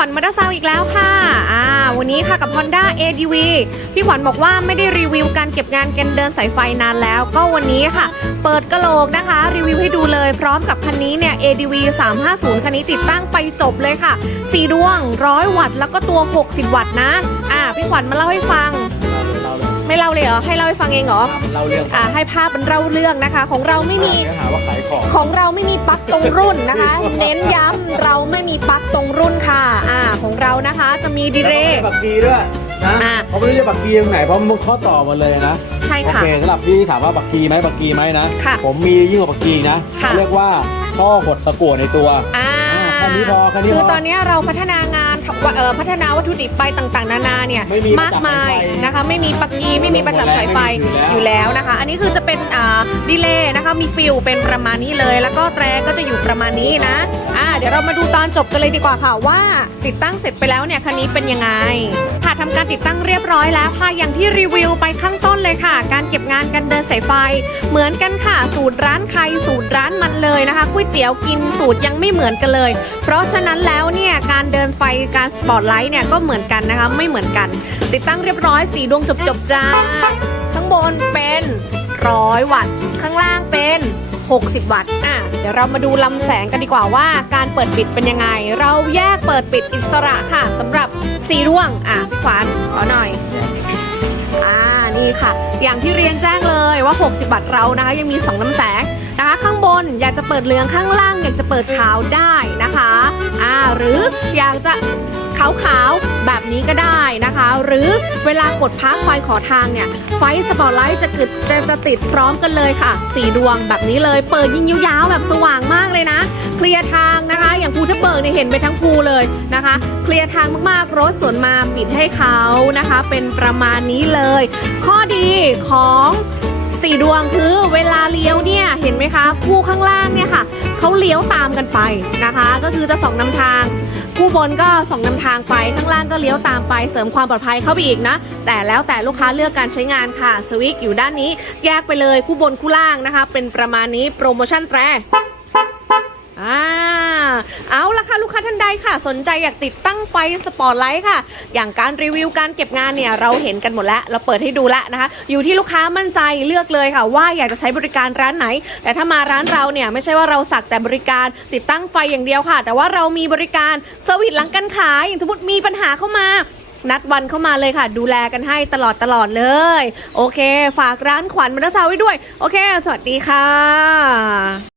วัญมาด้าซาวอีกแล้วค่ะอ่าวันนี้ค่ะกับ Honda ADV พี่ขวัญบอกว่าไม่ได้รีวิวการเก็บงานกันเดินสายไฟนานแล้ว ก็วันนี้ค่ะ เปิดกระโหลกนะคะ รีวิวให้ดูเลย พร้อมกับคันนี้เนี่ย ADV 350 คันนี้ติดตั้งไปจบเลยค่ะ 4 ดวง 100 วัตต์ แล้วก็ตัว 60 วัตต์นะ อ่าพี่ขวัญมาเล่าให้ฟัง ไม่เล่าเลยเหรอ ให้เล่าให้ฟังเองเหรอเราเรื่องอ่าให้ภาพเป็นเล่าเรื่องนะคะ ของเราไม่มี เนื้อหาว่าขายของของเราไม่มีปลั๊กตรงรุ่นนะคะ เน้นย้ำเราไม่มีปลั๊กตรงรุ่นค่ะอ่าของเรานะคะจะมีดีเลย์แล้วก็ไม่ได้บักกีด้วยนะอะเขาไม่รู้จะบักกีตรงไหนเพราะมันข้อต่อหมาเลยนะใช่โอค่ะ เคสำหรับพี่ถามว่าบักกีไหมบักกีไหมนะ ค่ะผมมียิ่งกว่าบักกีนะค่ะเขาเรียกว่าข้อหดตะกั่วในตัว อ่าอ่าแค่นี้พอแค่นี้พอคือตอนนี้เราพัฒนางานเอ่อพัฒนาวัตถุดิบไปต่างๆ นานาเนี่ยไม่มีมากมายประจับสายไฟนะคะ ไม่มีปลั๊กกีไม่มีประจับสายไฟไม่มีออยู่ยู่แล้แล้ววนะคะ อันนี้คือจะเป็นอ่าดีเลย์นะคะมีฟิลเป็นประมาณนี้เลย แล้วก็แตรก็จะอยู่ประมาณนี้นะอ่า เดี๋ยวเรามาดูตอนจบกันเลยดีกว่าค่ะว่า ติดตั้งเสร็จไปแล้วเนี่ยคันนี้เป็นยังไง ค่ะทำการติดตั้งเรียบร้อยแล้วค่ะอย่างที่รีวิวไปข้างต้นเลยค่ะ การเก็บงานกันเดินสายไฟ เหมือนกันค่ะ สูตรร้านใครสูตรร้านมันเลยนะคะก๋วยเตี๋ยวกินสูตรยังไม่เหมือนกันเลย เพราะฉะนั้นแล้วเนี่ยการเดินไฟการสปอตไลท์เนี่ยก็เหมือนกันนะคะไม่เหมือนกัน ติดตั้งเรียบร้อยสีดวงจบๆจ้าข้างบนเป็นร้อยวัตต์ข้างล่างเป็น 60 วัตต์อะเดี๋ยวเรามาดูลำแสงกันดีกว่าว่าการเปิดปิดเป็นยังไง เราแยกเปิดปิดอิสระค่ะสำหรับสีดวงอะพี่ขวานขอหน่อยอ่านี่ค่ะ อย่างที่เรียนแจ้งเลยว่า 60บาทเรานะคะ ยังมี2น้ำแสงนะคะข้างบนอยากจะเปิดเหลืองข้างล่างอยากจะเปิดขาวได้นะคะอ่าหรืออยากจะ ขาวๆ แบบนี้ก็ได้นะคะ หรือเวลากดพักไฟขอทางเนี่ย ไฟสปอตไลท์จะติดจะจะติดพร้อมกันเลยค่ะ สีดวงแบบนี้เลย เปิดยิงยาวๆแบบสว่างมากเลยนะ เคลียร์ทางนะคะ อย่างภูทับเบิกเนี่ยเห็นไปทั้งภูเลยนะคะ เคลียร์ทางมากๆ รถสวนมาปิดให้เขานะคะ เป็นประมาณนี้เลย ข้อดีของสีดวงคือเวลาเลี้ยว เห็นไหมคะ คู่ข้างล่างเนี่ยค่ะเขาเลี้ยวตามกันไปนะคะ ก็คือจะสองนำทางคู่บนก็สองนำทางไปข้างล่างก็เลี้ยวตามไปเสริมความปลอดภัยเข้าไปอีกนะ แต่แล้วแต่ลูกค้าเลือกการใช้งานค่ะสวิตอยู่ด้านนี้แยกไปเลยคู่บนคู่ล่างนะคะ เป็นประมาณนี้โปรโมชั่นแตรอ่า เอาละค่ะลูกค้าท่านใดค่ะ สนใจอยากติดตั้งไฟสปอตไลท์ค่ะ อย่างการรีวิวการเก็บงานเนี่ยเราเห็นกันหมดแล้วเราเปิดให้ดูแล้วนะคะ อยู่ที่ลูกค้ามั่นใจเลือกเลยค่ะ ว่าอยากจะใช้บริการร้านไหน แต่ถ้ามาร้านเราเนี่ยไม่ใช่ว่าเราสักแต่บริการติดตั้งไฟอย่างเดียวค่ะ แต่ว่าเรามีบริการเซอร์วิสหลังการขายอย่างสมมติมีปัญหาเข้ามานัดวันเข้ามาเลยค่ะ ดูแลกันให้ตลอดตลอดเลย โอเค ฝากร้านขวัญมรสาไว้ด้วย โอเค สวัสดีค่ะ